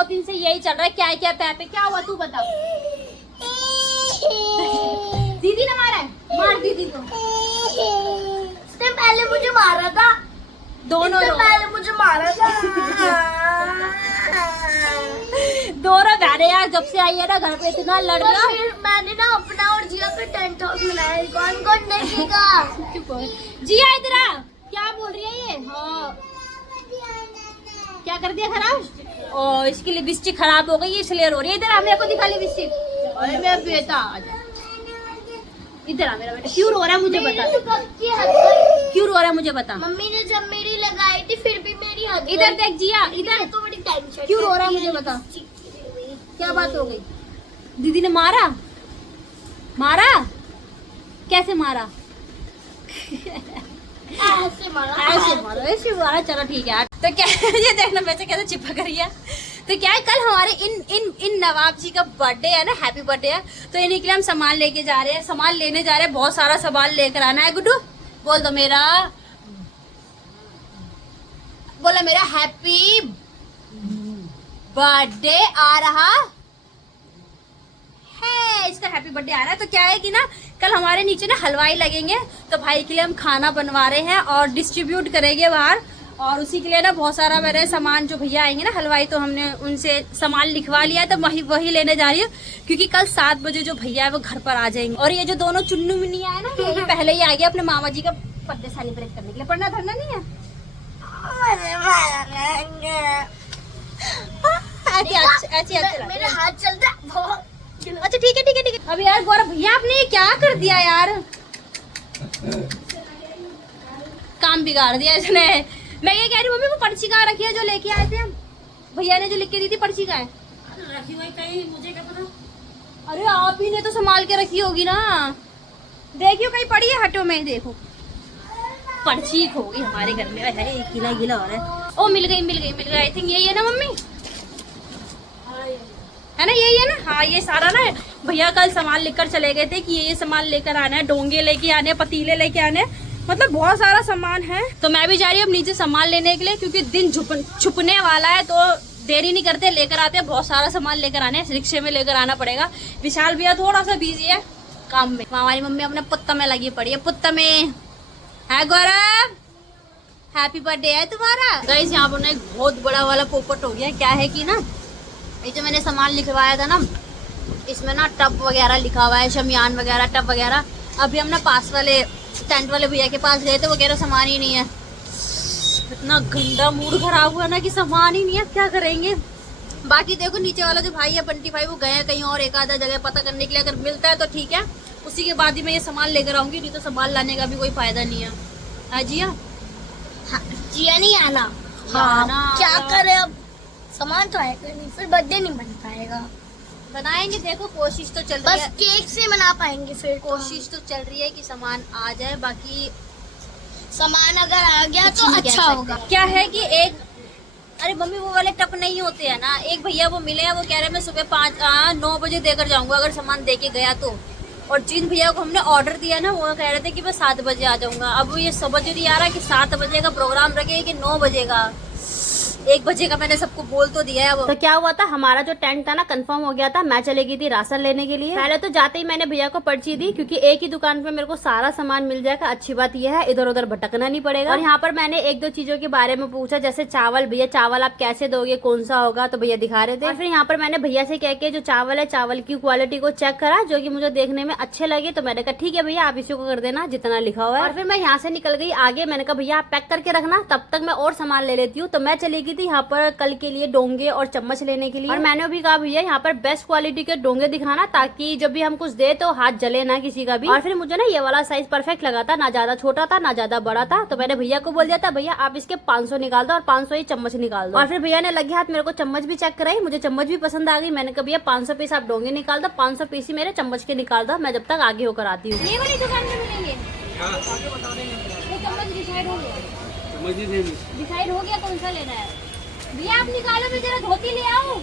2 दिन से यही चल रहा है, क्या क्या पैपे। क्या हुआ तू बता। दीदी ने मारा है, मार दीदी को। उसने पहले मुझे मारा था, दोनों पहले मुझे मारा था। दोनों बहने यार जब से आई है ना घर पे इतना लड़ रहा। फिर मैंने ना अपना और जिया का टेंट हाउस बनाया, कौन कौन देखेगा। जिया इधर आ, क्या बोल रही है ये। हाँ क्या कर दिया खराब। ओ इसकी लिपस्टिक खराब हो गई इसलिए रो रही है। इधर आ, मेरे को दिखा लिपस्टिक। अरे मेरा बेटा इधर आ, मेरा बेटा क्यों रो रहा है मुझे बता। क्यों रो रहा है मुझे बता। मम्मी ने जब मेरी लगाई थी फिर भी मेरी हद गई। इधर देख जिया, इधर तो बड़ी टेंशन। क्यों रो रहा है मुझे बता, क्या बात हो गई। दीदी ने मारा, मारा कैसे मारा। ऐसे मारा, ऐसे मारा। चलो ठीक है। तो क्या ये देखना वैसे कैसे चिपक रही है। तो क्या है, कल हमारे इन नवाब जी का बर्थडे है ना, हैप्पी बर्थडे है। तो इन्हीं के लिए हम सामान लेके जा रहे हैं, सामान लेने जा रहे हैं। बहुत सारा सामान लेकर आना है। गुड्डू बोल दो मेरा, बोलो मेरा हैप्पी बर्थडे आ रहा है। इसका हैप्पी बर्थडे आ रहा है। तो क्या है कि ना कल हमारे नीचे ना हलवाई लगेंगे, तो भाई के लिए हम खाना बनवा रहे हैं और डिस्ट्रीब्यूट करेंगे बाहर। और उसी के लिए ना बहुत सारा मेरे सामान, जो भैया आएंगे ना हलवाई, तो हमने उनसे सामान लिखवा लिया है। तो वही लेने जा रही हूँ, क्योंकि कल 7 बजे जो भैया है वो घर पर आ जाएंगे। और ये जो दोनों चुन्नू मुन्नियाँ है ना, ये पहले ही आ गया अपने मामा जी का बर्थडे सेलिब्रेट करने के लिए। पढ़ना धरना नहीं है। मेरे हाथ चलता है बहुत। अच्छा ठीक है ठीक है ठीक है। अभी यार गौरव भैया आपने ये क्या कर दिया यार, काम बिगाड़ दिया इसने। मैं ये कह रही हूँ मम्मी, वो पर्ची कहाँ रखी है जो लेके आए थे हम, भैया ने जो लिख के दी थी, पर्ची कहाँ है। रखी हुई कहीं, मुझे क्या पता। अरे आप ही ने तो संभाल के रखी होगी ना। देखियो कहीं पड़ी है हटो में, देखो पर्ची खो गई हमारे घर में। अरे गीला गीला हो रहा है। ओ मिल गई मिल गई मिल गई। आई थिंक यही है ना मम्मी, है ना, यही है ना। हाँ ये सारा ना भैया कल सामान लेकर चले गए थे कि ये सामान लेकर आना है, डोंगे लेके आने, पतीले लेके आने, मतलब बहुत सारा सामान है। तो मैं भी जा रही हूँ अब नीचे सामान लेने के लिए, क्योंकि दिन छुपने वाला है। तो देरी नहीं करते, लेकर आते हैं। बहुत सारा सामान लेकर आने, रिक्शे में लेकर आना पड़ेगा। विशाल भैया थोड़ा सा बिजी है काम में। हमारी मम्मी अपने पुत्ता में लगी पड़ी है, पुत्ता में है। गौरव हैप्पी बर्थडे है तुम्हारा। गाइस यहाँ पर ना एक बहुत बड़ा वाला पोपट हो गया। क्या है कि ना ये जो मैंने सामान लिखवाया था ना, इसमें ना टब वगैरह लिखा हुआ है, शमियान वगैरह, टब वगैरह। अभी हम ना पास वाले टेंट वाले भैया के पास गए थे, वो कह रहे सामान ही नहीं है। इतना गंदा मूड खराब हुआ ना कि सामान ही नहीं है, क्या करेंगे। बाकी देखो नीचे वाला जो भाई है बंटी भाई, वो गए हैं कहीं और एक आधा जगह पता करने के लिए। अगर मिलता है तो ठीक है, उसी के बाद ही मैं ये सामान लेकर आऊंगी, नहीं तो सामान लाने का भी कोई फायदा नहीं है। हाँ जिया, हाँ, जिया नहीं आना। हाँ ना, क्या करे अब, सामान तो आएगा नहीं, फिर बर्थडे नहीं बन पाएगा। बनाएंगे, देखो कोशिश तो चल रही बस है, केक से मना पाएंगे फिर। कोशिश तो चल रही है कि सामान आ जाए। बाकी सामान अगर आ गया तो अच्छा होगा। क्या है कि एक, अरे मम्मी वो वाले टप नहीं होते हैं ना। एक भैया वो मिले हैं, वो कह रहे हैं मैं सुबह 9 बजे देकर जाऊंगा अगर सामान दे के गया तो। और जिन भैया को हमने ऑर्डर दिया ना, वो कह रहे थे कि मैं 7 बजे आ जाऊंगा। अब ये समझ नहीं आ रहा कि 7 बजे का प्रोग्राम रखे कि 9 बजे का। 1 बजे का मैंने सबको बोल तो दिया है। वो तो क्या हुआ था, हमारा जो टेंट था ना कंफर्म हो गया था। मैं चले गई थी राशन लेने के लिए। पहले तो जाते ही मैंने भैया को पर्ची दी, क्योंकि एक ही दुकान पे मेरे को सारा सामान मिल जाएगा। अच्छी बात यह है इधर उधर भटकना नहीं पड़ेगा। और यहाँ पर मैंने 1-2 चीजों के बारे में पूछा, जैसे चावल। भैया चावल आप कैसे दोगे, कौन सा होगा, तो भैया दिखा रहे थे। और फिर यहाँ पर मैंने भैया से कह के जो चावल है, चावल की क्वालिटी को चेक करा, जो की मुझे देखने में अच्छे लगे। तो मैंने कहा ठीक है भैया, आप इसी को कर देना जितना लिखा हुआ है। और फिर मैं यहाँ से निकल गई आगे। मैंने कहा भैया आप पैक करके रखना, तब तक मैं और सामान ले लेती हूँ। तो मैं चली गई थी यहाँ पर कल के लिए डोंगे और चम्मच लेने के लिए। और मैंने भी कहा भैया यहाँ पर बेस्ट क्वालिटी के डोंगे दिखाना, ताकि जब भी हम कुछ दे तो हाथ जले ना किसी का भी। और फिर मुझे ना ये वाला साइज परफेक्ट लगा था, ना ज्यादा छोटा था ना ज्यादा बड़ा था। तो मैंने भैया को बोल दिया था भैया आप इसके 500 निकाल दो और 500 ही चम्मच निकाल दो। और फिर भैया ने लगे हाथ मेरे को चम्मच भी चेक कराई। मुझे चम्मच भी पसंद आ गई। मैंने कहा भैया 500 पीस आप डोंगे निकाल दो, 500 पीस ही मेरे चम्मच के निकाल दो, मैं जब तक आगे होकर आती हूँ। ये वाली दुकान में मिलेंगे, चम्मच डिसाइड हो गया, डिसाइड हो गया कौन सा लेना है। भैया आप निकालो, मैं जरा धोती ले आऊं।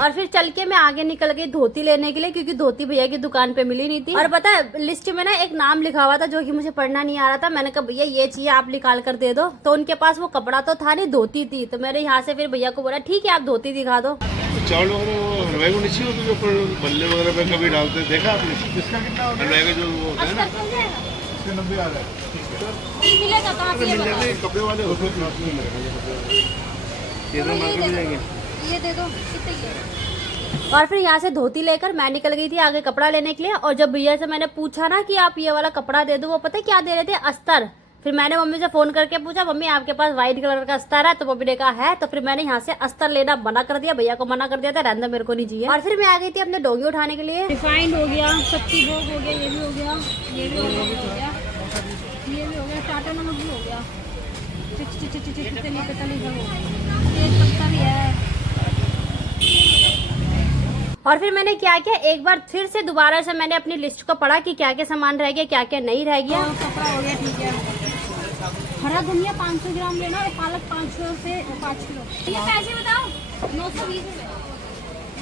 और फिर चल के मैं आगे निकल गई धोती लेने के लिए, क्योंकि धोती भैया की दुकान पे मिली नहीं थी। और पता है लिस्ट में ना एक नाम लिखा हुआ था जो कि मुझे पढ़ना नहीं आ रहा था। मैंने कहा भैया ये चाहिए, आप निकाल कर दे दो। तो उनके पास वो कपड़ा तो था नहीं, धोती थी। तो मैंने यहाँ से फिर भैया को बोला ठीक है आप धोती दिखा दो। चावल वगैरह हलवाई को नीचे होते जो ऊपर बल्ले वगैरह पे कभी डालते हैं, देखा आपने? इसका कितना हलवाई का जो वो होता है ना, इसके 90 आ रहा है। मिलेगा कहाँ पे ये बताओ? कपड़े वाले होते हैं, ये दे दो कितने की? और फिर यहाँ से धोती लेकर मैं निकल गई थी आगे कपड़ा लेने के लिए। और जब भैया से मैंने पूछा ना कि आप ये वाला कपड़ा दे दो, वो पता है क्या दे रहे थे? अस्तर। फिर मैंने मम्मी से फोन करके पूछा मम्मी आपके पास व्हाइट कलर का अस्तर है? तो मम्मी ने कहा है। तो फिर मैंने यहाँ से अस्तर लेना मना कर दिया, भैया को मना कर दिया था रहने दो मेरे को नहीं चाहिए। और फिर मैं आ गई थी अपने डोंगी उठाने के लिए। रिफाइंड हो गया, शक्ति भोग हो गया, ये भी हो गया, ये भी हो गया, ये भी हो गया, टाटा नमक भी हो गया, तेज पत्ता भी है। और फिर मैंने क्या किया, एक बार फिर से दोबारा से मैंने अपनी लिस्ट को पढ़ा कि क्या क्या सामान रह गया, क्या क्या नहीं रह गया। कपड़ा हो गया ठीक है। हरा धनिया 500 ग्राम लेना और पालक 500 से 5 किलो। ये पैसे बताओ? 920 रुपए।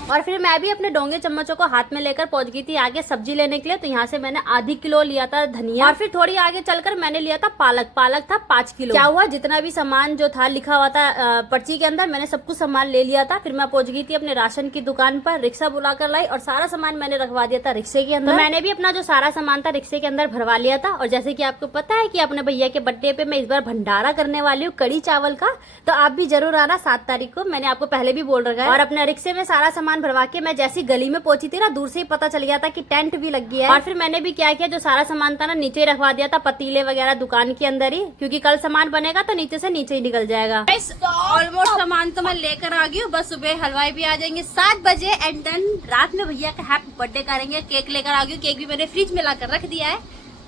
और फिर मैं भी अपने डोंगे चम्मचों को हाथ में लेकर पहुंच गई थी आगे सब्जी लेने के लिए। तो यहाँ से मैंने आधी किलो लिया था धनिया। और फिर थोड़ी आगे चलकर मैंने लिया था पालक। पालक था 5 किलो। क्या हुआ, जितना भी सामान जो था लिखा हुआ था पर्ची के अंदर, मैंने सब कुछ सामान ले लिया था। फिर मैं पहुंच गई थी अपने राशन की दुकान पर, रिक्शा बुलाकर लाई और सारा सामान मैंने रखवा दिया था रिक्शे के अंदर। तो मैंने भी अपना जो सारा सामान था रिक्शे के अंदर भरवा लिया था। और जैसे की आपको पता है की अपने भैया के बर्थडे पे मैं इस बार भंडारा करने वाली हूँ कड़ी चावल का, तो आप भी जरूर आना 7 तारीख को। मैंने आपको पहले भी बोल रखा है। और अपने रिक्शे में सारा सामान भरवा के मैं जैसी गली में पहुंची थी ना, दूर से ही पता चल गया था कि टेंट भी लग गया है। और फिर मैंने भी क्या किया, जो सारा सामान था ना नीचे ही रखवा दिया था, पतीले वगैरह दुकान के अंदर ही, क्योंकि कल सामान बनेगा तो नीचे से नीचे ही निकल जाएगा। ऑलमोस्ट सामान तो मैं लेकर आ गई हूँ, बस सुबह हलवाई भी आ जाएंगे 7 बजे एंड देन रात में भैया का हैप्पी बर्थडे करेंगे। केक लेकर आ गई हूँ, केक भी मैंने फ्रिज में लाकर रख दिया है।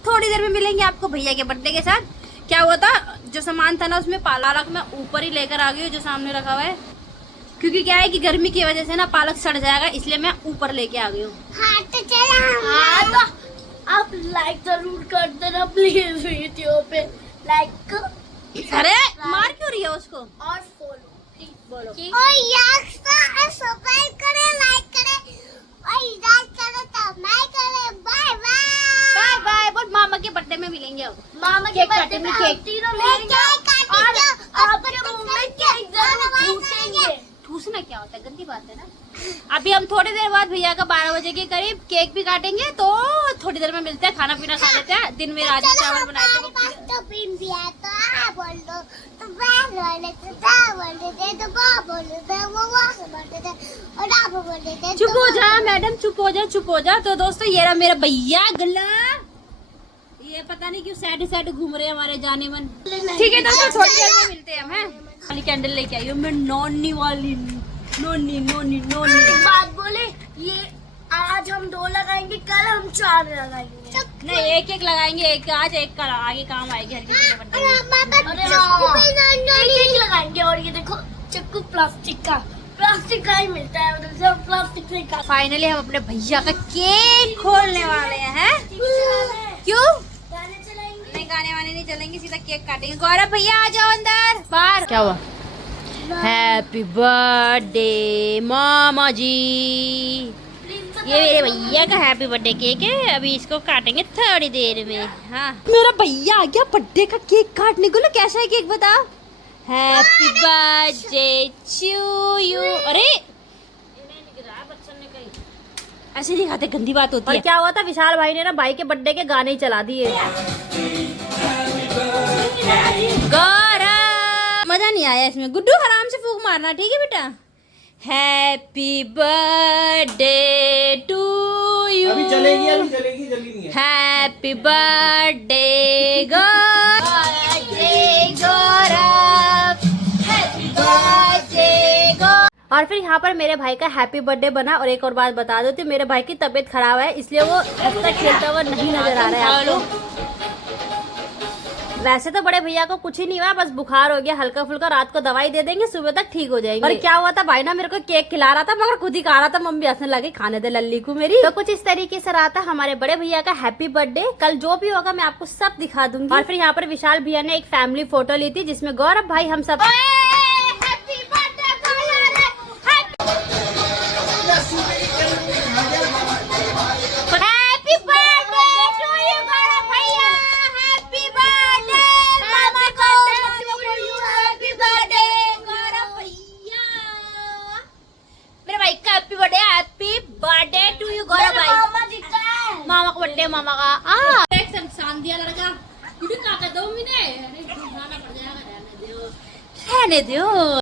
थोड़ी देर में मिलेंगे आपको भैया के बर्थडे के साथ। क्या हुआ था, जो सामान था ना उसमें पालक मैं ऊपर ही लेकर आ गई हूँ, जो सामने रखा हुआ है, क्योंकि क्या है कि गर्मी की वजह से ना पालक सड़ जाएगा, इसलिए मैं ऊपर लेके आ गई हूँ। हाँ तो चला आप लाइक जरूर कर देना प्लीज वीडियो पे, लाइक। अरे मार क्यों रही है उसको? और फॉलो प्लीज बोलो और सब्सक्राइब करें, लाइक करें और इधर करें तब मैं करें। Bye bye bye bye. बोल मामा के बर्थडे में मिलेंगे अब। मामा के बर्थडे में केक तीनों मिलेंगे और आपके मुंह में केक जरूर ठूसेंगे। ठूसना क्या होता है, गंदी बात है ना। अभी हम थोड़ी देर बाद भैया का 12 बजे के करीब केक भी काटेंगे, तो थोड़ी देर में मिलते हैं, खाना पीना खा लेते हैं। दिन में राजमा चावल बनाए थे। चुप हो जा मैडम, चुप हो जा, चुप हो जा। तो दोस्तों ये रहा मेरा भैया गला, ये पता नहीं क्यों सैड घूम रहे हैं हमारे जाने मन। ठीक है दोस्तों थोड़ी देर में मिलते हैं हम, हैं। वाली कैंडल लेके आई हूँ मैं, नोनी वाली, नोनी नोनी नोनी। एक बात बोले, ये आज हम 2 लगाएंगे, कल हम 4 लगाएंगे। नहीं एक एक लगाएंगे, एक आज एक कल, आगे काम आएगी हर किसी के बर्थडे में। एक लगाएंगे। और ये देखो चक्कू प्लास्टिक का ही मिलता है, उधर से प्लास्टिक से का। फाइनली हम अपने भैया का केक खोलने वाले हैं। क्यों? गाने चलाएंगे? नहीं गाने वाने नहीं चलेंगे, सीधा केक काटेंगे। गौरव भैया आ जाओ अंदर बाहर। क्या हुआ? हैप्पी बर्थडे मामा जी। ये मेरे भैया का हैप्पी बर्थडे केक है, अभी इसको काटेंगे थोड़ी देर में। हाँ मेरा भैया आ गया बर्थडे का केक काटने को। कैसा है केक बताओ? Happy birthday to you. अरे ऐसे नहीं खाते, गंदी बात होती है। और क्या हुआ था, विशाल भाई ने ना भाई के बर्थडे के गाने ही चला दिए। गौरव मजा नहीं आया इसमें। गुड्डू आराम से फूंक मारना, ठीक है बेटा। Happy birthday to you. अभी चलेगी जल्दी नहीं है। Happy birthday Gaurav, happy birthday Gaurav. और फिर यहाँ पर मेरे भाई का हैप्पी बर्थडे बना। और एक और बात बता देती हूँ, मेरे भाई की तबीयत खराब है, इसलिए वो हंसता खेलता हुआ नहीं नजर आ रहा है आपको। वैसे तो बड़े भैया को कुछ ही नहीं हुआ, बस बुखार हो गया हल्का फुल्का, रात को दवाई दे देंगे, सुबह तक ठीक हो जाएंगे। और क्या हुआ था, भाई ना मेरे को केक खिला रहा था मगर खुद ही खा रहा था। मम्मी हंसने लगी, खाने दे लल्ली को मेरी। तो कुछ इस तरीके से रहा था हमारे बड़े भैया का हैप्पी बर्थडे। कल जो भी होगा मैं आपको सब दिखा दूंगी। और फिर यहाँ पर विशाल भैया ने एक फैमिली फोटो ली थी, जिसमें गौरव भाई हम सब मामा का बर्थडे, मामा का एक शान दिया लड़का क्या कर दो मैंने, रहने दो